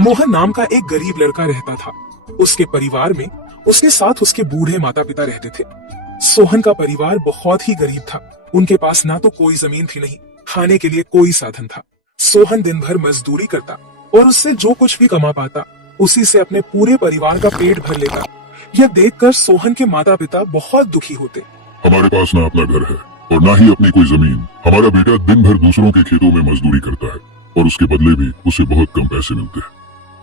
मोहन नाम का एक गरीब लड़का रहता था। उसके परिवार में उसके साथ उसके बूढ़े माता पिता रहते थे। सोहन का परिवार बहुत ही गरीब था। उनके पास ना तो कोई जमीन थी, नहीं खाने के लिए कोई साधन था। सोहन दिन भर मजदूरी करता और उससे जो कुछ भी कमा पाता उसी से अपने पूरे परिवार का पेट भर लेता। यह देखकर सोहन के माता पिता बहुत दुखी होते। हमारे पास ना अपना घर है और ना ही अपनी कोई जमीन। हमारा बेटा दिन भर दूसरों के खेतों में मजदूरी करता है और उसके बदले भी उसे बहुत कम पैसे मिलते हैं।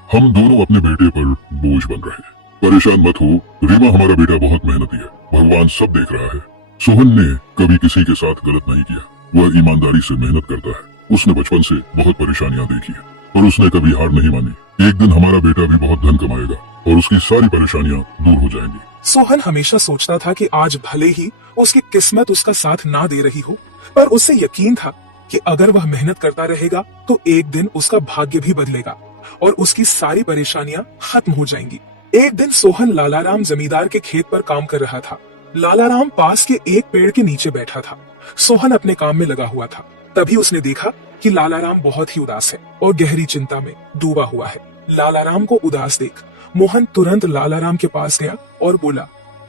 हम दोनों अपने बेटे पर बोझ बन रहे हैं। परेशान मत हो, रीमा हमारा बेटा बहुत मेहनती है, भगवान सब देख रहा है। सोहन ने कभी किसी के साथ गलत नहीं किया, वह ईमानदारी से मेहनत करता है। उसने बचपन से बहुत परेशानियां देखी है और उसने कभी हार नहीं मानी। एक दिन हमारा बेटा भी बहुत धन कमाएगा और उसकी सारी परेशानियां दूर हो जाएंगी। सोहन हमेशा सोचता था कि आज भले ही उसकी किस्मत उसका साथ ना दे रही हो, पर उसे यकीन था कि अगर वह मेहनत करता रहेगा तो एक दिन उसका भाग्य भी बदलेगा और उसकी सारी परेशानियां खत्म हो जाएंगी। एक दिन सोहन लालाराम जमींदार के खेत पर काम कर रहा था। लालाराम पास के एक पेड़ के नीचे बैठा था। सोहन अपने काम में लगा हुआ था। तभी उसने देखा कि लालाराम बहुत ही उदास है और गहरी चिंता में डूबा हुआ है। लालाराम को उदास देख मोहन तुरंत लालाराम के पास गया और बोला,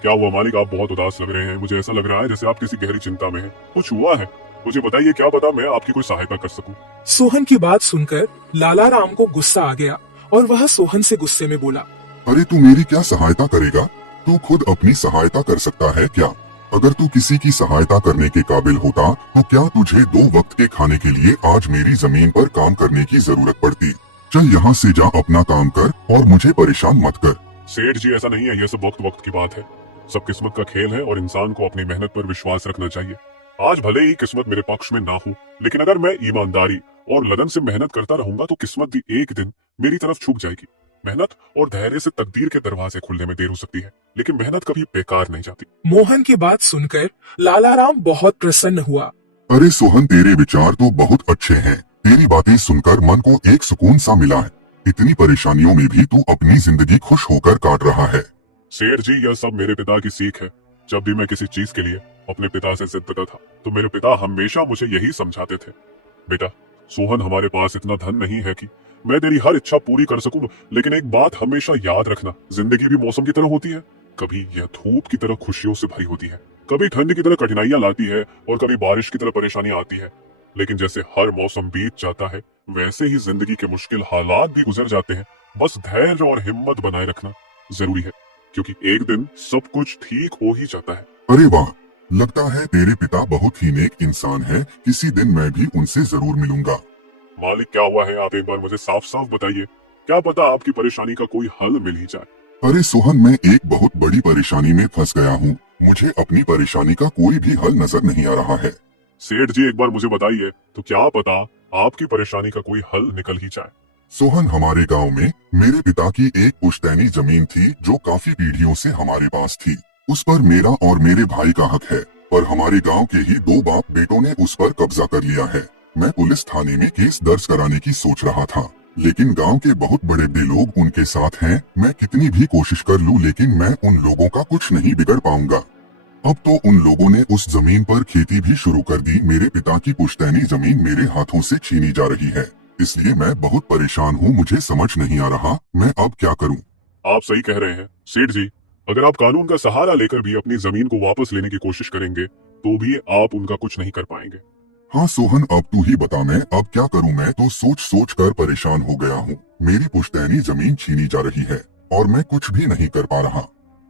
क्या हुआ मालिक, आप बहुत उदास लग रहे हैं। मुझे ऐसा लग रहा है जैसे आप किसी गहरी चिंता में हैं। कुछ हुआ है? मुझे बताइए, क्या पता मैं आपकी कोई सहायता कर सकूं। सोहन की बात सुनकर लालाराम को गुस्सा आ गया और वह सोहन से गुस्से में बोला, अरे तू मेरी क्या सहायता करेगा? तू खुद अपनी सहायता कर सकता है क्या? अगर तू किसी की सहायता करने के काबिल होता तो क्या तुझे 2 वक्त के खाने के लिए आज मेरी जमीन पर काम करने की जरूरत पड़ती? चल यहाँ से जा, अपना काम कर और मुझे परेशान मत कर। सेठ जी, ऐसा नहीं है, यह सब वक्त वक्त की बात है। सब किस्मत का खेल है और इंसान को अपनी मेहनत पर विश्वास रखना चाहिए। आज भले ही किस्मत मेरे पक्ष में ना हो, लेकिन अगर मैं ईमानदारी और लगन से मेहनत करता रहूंगा तो किस्मत भी एक दिन मेरी तरफ झुक जाएगी। मेहनत और धैर्य से तकदीर के दरवाजे खुलने में देर हो सकती है, लेकिन मेहनत कभी बेकार नहीं जाती। मोहन की बात सुनकर लालाराम बहुत प्रसन्न हुआ। अरे सोहन, तेरे विचार तो बहुत अच्छे हैं। तेरी बातें सुनकर मन को एक सुकून सा मिला है। इतनी परेशानियों में भी तू अपनी जिंदगी खुश होकर काट रहा है। सेठ जी, यह सब मेरे पिता की सीख है। जब भी मैं किसी चीज के लिए अपने पिता से जिद करता था तो मेरे पिता हमेशा मुझे यही समझाते थे, बेटा सोहन, हमारे पास इतना धन नहीं है कि मैं तेरी हर इच्छा पूरी कर सकूं, लेकिन एक बात हमेशा याद रखना, जिंदगी भी मौसम की तरह होती है। कभी यह धूप की तरह खुशियों से भरी होती है, कभी ठंड की तरह कठिनाइयां लाती है और कभी बारिश की तरह परेशानियां आती है। लेकिन जैसे हर मौसम बीत जाता है वैसे ही जिंदगी के मुश्किल हालात भी गुजर जाते हैं। बस धैर्य और हिम्मत बनाए रखना जरूरी है, क्योंकि एक दिन सब कुछ ठीक हो ही जाता है। अरे वाह, लगता है तेरे पिता बहुत ही नेक इंसान है। किसी दिन मैं भी उनसे जरूर मिलूंगा। मालिक, क्या हुआ है? आप एक बार मुझे साफ साफ बताइए, क्या पता आपकी परेशानी का कोई हल मिल ही जाए। अरे सोहन, मैं एक बहुत बड़ी परेशानी में फंस गया हूँ। मुझे अपनी परेशानी का कोई भी हल नजर नहीं आ रहा है। सेठ जी, एक बार मुझे बताइए तो क्या पता आपकी परेशानी का कोई हल निकल ही जाए। सोहन, हमारे गांव में मेरे पिता की एक पुश्तैनी जमीन थी जो काफी पीढ़ियों से हमारे पास थी। उस पर मेरा और मेरे भाई का हक है, पर हमारे गांव के ही 2 बाप बेटों ने उस पर कब्जा कर लिया है। मैं पुलिस थाने में केस दर्ज कराने की सोच रहा था, लेकिन गांव के बहुत बड़े बड़े लोग उनके साथ हैं। मैं कितनी भी कोशिश कर लूं, लेकिन मैं उन लोगों का कुछ नहीं बिगड़ पाऊंगा। अब तो उन लोगों ने उस जमीन पर खेती भी शुरू कर दी। मेरे पिता की पुश्तैनी जमीन मेरे हाथों से छीनी जा रही है, इसलिए मैं बहुत परेशान हूँ। मुझे समझ नहीं आ रहा मैं अब क्या करूँ। आप सही कह रहे हैं सेठ जी, अगर आप कानून का सहारा लेकर भी अपनी जमीन को वापस लेने की कोशिश करेंगे तो भी आप उनका कुछ नहीं कर पाएंगे। हाँ सोहन, अब तू ही बता, मैं अब क्या करूँ? मैं तो सोच सोच कर परेशान हो गया हूँ। मेरी पुश्तैनी जमीन छीनी जा रही है और मैं कुछ भी नहीं कर पा रहा।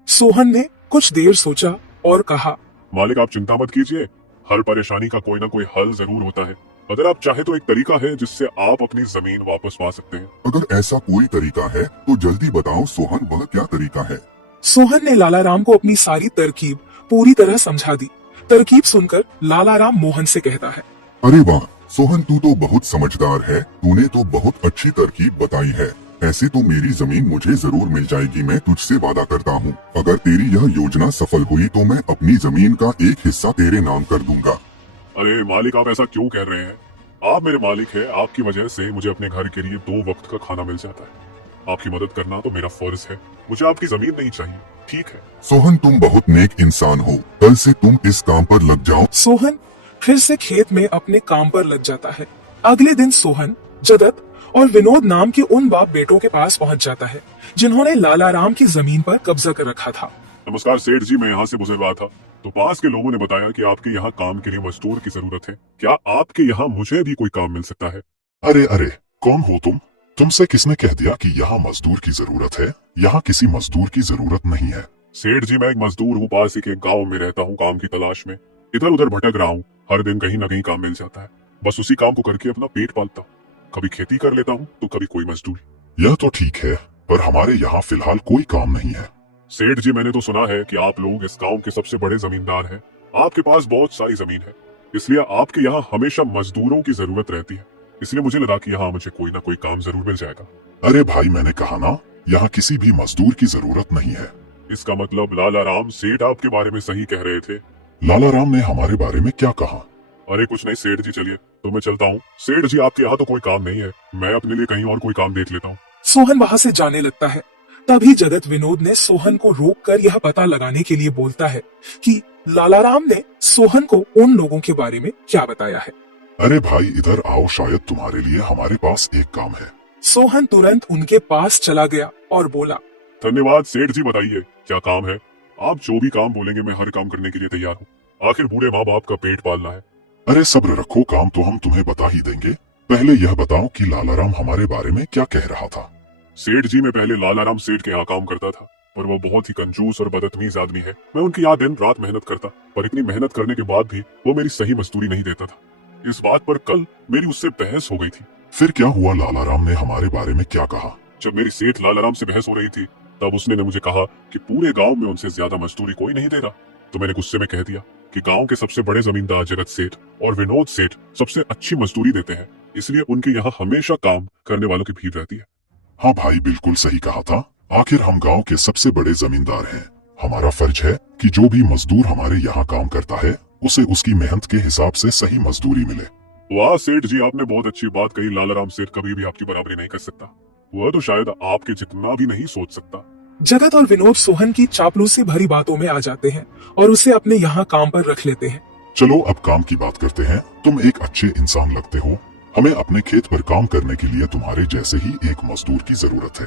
सोहन ने कुछ देर सोचा और कहा, मालिक, आप चिंता मत कीजिए, हर परेशानी का कोई ना कोई हल जरूर होता है। अगर आप चाहे तो एक तरीका है जिससे आप अपनी जमीन वापस पा सकते हैं। अगर ऐसा कोई तरीका है तो जल्दी बताओ सोहन, वह क्या तरीका है? सोहन ने लालाराम को अपनी सारी तरकीब पूरी तरह समझा दी। तरकीब सुनकर लालाराम मोहन से कहता है, अरे वाह सोहन, तू तो बहुत समझदार है। तूने तो बहुत अच्छी तरकीब बताई है। ऐसे तो मेरी जमीन मुझे जरूर मिल जाएगी। मैं तुझसे वादा करता हूँ, अगर तेरी यह योजना सफल हुई तो मैं अपनी जमीन का एक हिस्सा तेरे नाम कर दूंगा। अरे मालिक, आप ऐसा क्यों कह रहे हैं? आप मेरे मालिक हैं, आपकी वजह से मुझे अपने घर के लिए 2 वक्त का खाना मिल जाता है। आपकी मदद करना तो मेरा फर्ज है। मुझे आपकी जमीन नहीं चाहिए, ठीक है? सोहन, तुम बहुत नेक इंसान हो। कल से तुम इस काम पर लग जाओ। सोहन फिर से खेत में अपने काम पर लग जाता है। अगले दिन सोहन, जदत और विनोद नाम के उन बाप बेटों के पास पहुंच जाता है जिन्होंने लाला राम की जमीन पर कब्जा कर रखा था। नमस्कार सेठ जी, मैं यहाँ से गुजर रहा था तो पास के लोगों ने बताया कि आपके यहाँ काम के लिए मजदूर की जरूरत है। क्या आपके यहाँ मुझे भी कोई काम मिल सकता है? अरे अरे, कौन हो तुम? तुमसे किसने कह दिया कि यहाँ मजदूर की जरूरत है? यहाँ किसी मजदूर की जरूरत नहीं है। सेठ जी, मैं एक मजदूर हूँ, पास ही के गांव में रहता हूँ, काम की तलाश में इधर उधर भटक रहा हूँ। हर दिन कहीं ना कहीं काम मिल जाता है, बस उसी काम को करके अपना पेट पालता हूँ। कभी खेती कर लेता हूँ तो कभी कोई मजदूर। यह तो ठीक है, पर हमारे यहाँ फिलहाल कोई काम नहीं है। सेठ जी, मैंने तो सुना है कि आप लोग इस गांव के सबसे बड़े जमींदार हैं। आपके पास बहुत सारी जमीन है, इसलिए आपके यहाँ हमेशा मजदूरों की जरूरत रहती है। इसलिए मुझे लगा कि यहाँ मुझे कोई ना कोई काम जरूर मिल जाएगा। अरे भाई, मैंने कहा ना, यहाँ किसी भी मजदूर की जरूरत नहीं है। इसका मतलब लाला राम सेठ आपके बारे में सही कह रहे थे। लाला राम ने हमारे बारे में क्या कहा? अरे कुछ नहीं सेठ जी, चलिए तो मैं चलता हूँ। सेठ जी, आपके यहाँ तो कोई काम नहीं है, मैं अपने लिए कहीं और कोई काम देख लेता हूँ। सोहन वहां से जाने लगता है। तभी जगत विनोद ने सोहन को रोककर यह पता लगाने के लिए बोलता है कि लाला राम ने सोहन को उन लोगों के बारे में क्या बताया है। अरे भाई, इधर आओ, शायद तुम्हारे लिए हमारे पास एक काम है। सोहन तुरंत उनके पास चला गया और बोला, धन्यवाद सेठ जी, बताइए क्या काम है? आप जो भी काम बोलेंगे मैं हर काम करने के लिए तैयार हूँ। आखिर बूढ़े माँ बाप का पेट पालना है। अरे सब्र रखो, काम तो हम तुम्हें बता ही देंगे। पहले यह बताओ कि लाला राम हमारे बारे में क्या कह रहा था। सेठ जी, मैं पहले लाला राम सेठ के यहाँ काम करता था, पर वो बहुत ही कंजूस और बदतमीज आदमी है। मैं उनकी यहाँ दिन रात मेहनत करता, पर इतनी मेहनत करने के बाद भी वो मेरी सही मजदूरी नहीं देता था। इस बात पर कल मेरी उससे बहस हो गई थी। फिर क्या हुआ? लाला राम ने हमारे बारे में क्या कहा? जब मेरी सेठ लाला राम से बहस हो रही थी, तब उसने मुझे कहा कि पूरे गांव में उनसे ज्यादा मजदूरी कोई नहीं दे रहा। तो मैंने गुस्से में कह दिया कि गांव के सबसे बड़े जमींदार जगत सेठ और विनोद सेठ सबसे अच्छी मजदूरी देते हैं, इसलिए उनके यहाँ हमेशा काम करने वालों की भीड़ रहती है। हाँ भाई, बिल्कुल सही कहा था। आखिर हम गांव के सबसे बड़े जमींदार हैं। हमारा फर्ज है कि जो भी मजदूर हमारे यहाँ काम करता है उसे उसकी मेहनत के हिसाब से सही मजदूरी मिले। वाह सेठ जी, आपने बहुत अच्छी बात कही। लाला राम सेठ कभी भी आपकी बराबरी नहीं कर सकता, वह तो शायद आपके जितना भी नहीं सोच सकता। जगत और विनोद सोहन की चापलूसी भरी बातों में आ जाते हैं और उसे अपने यहाँ काम पर रख लेते हैं। चलो अब काम की बात करते हैं। तुम एक अच्छे इंसान लगते हो। हमें अपने खेत पर काम करने के लिए तुम्हारे जैसे ही एक मजदूर की जरूरत है।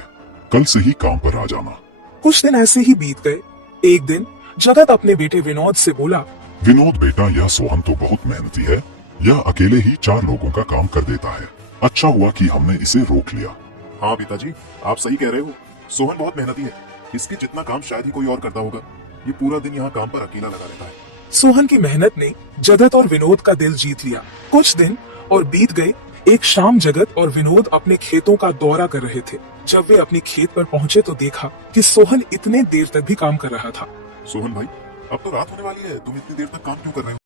कल से ही काम पर आ जाना। कुछ दिन ऐसे ही बीत गए। एक दिन जगत अपने बेटे विनोद से बोला, विनोद बेटा, यह सोहन तो बहुत मेहनती है। यह अकेले ही 4 लोगों का काम कर देता है। अच्छा हुआ कि हमने इसे रोक लिया। हाँ पिताजी, आप सही कह रहे हो। सोहन बहुत मेहनती है, इसके जितना काम शायद ही कोई और करता होगा। ये पूरा दिन यहाँ काम पर अकेला लगा रहता है। सोहन की मेहनत ने जगत और विनोद का दिल जीत लिया। कुछ दिन और बीत गए। एक शाम जगत और विनोद अपने खेतों का दौरा कर रहे थे। जब वे अपने खेत पर पहुंचे तो देखा कि सोहन इतने देर तक भी काम कर रहा था। सोहन भाई, अब तो रात होने वाली है, तुम इतनी देर तक काम क्यों कर रहे हो?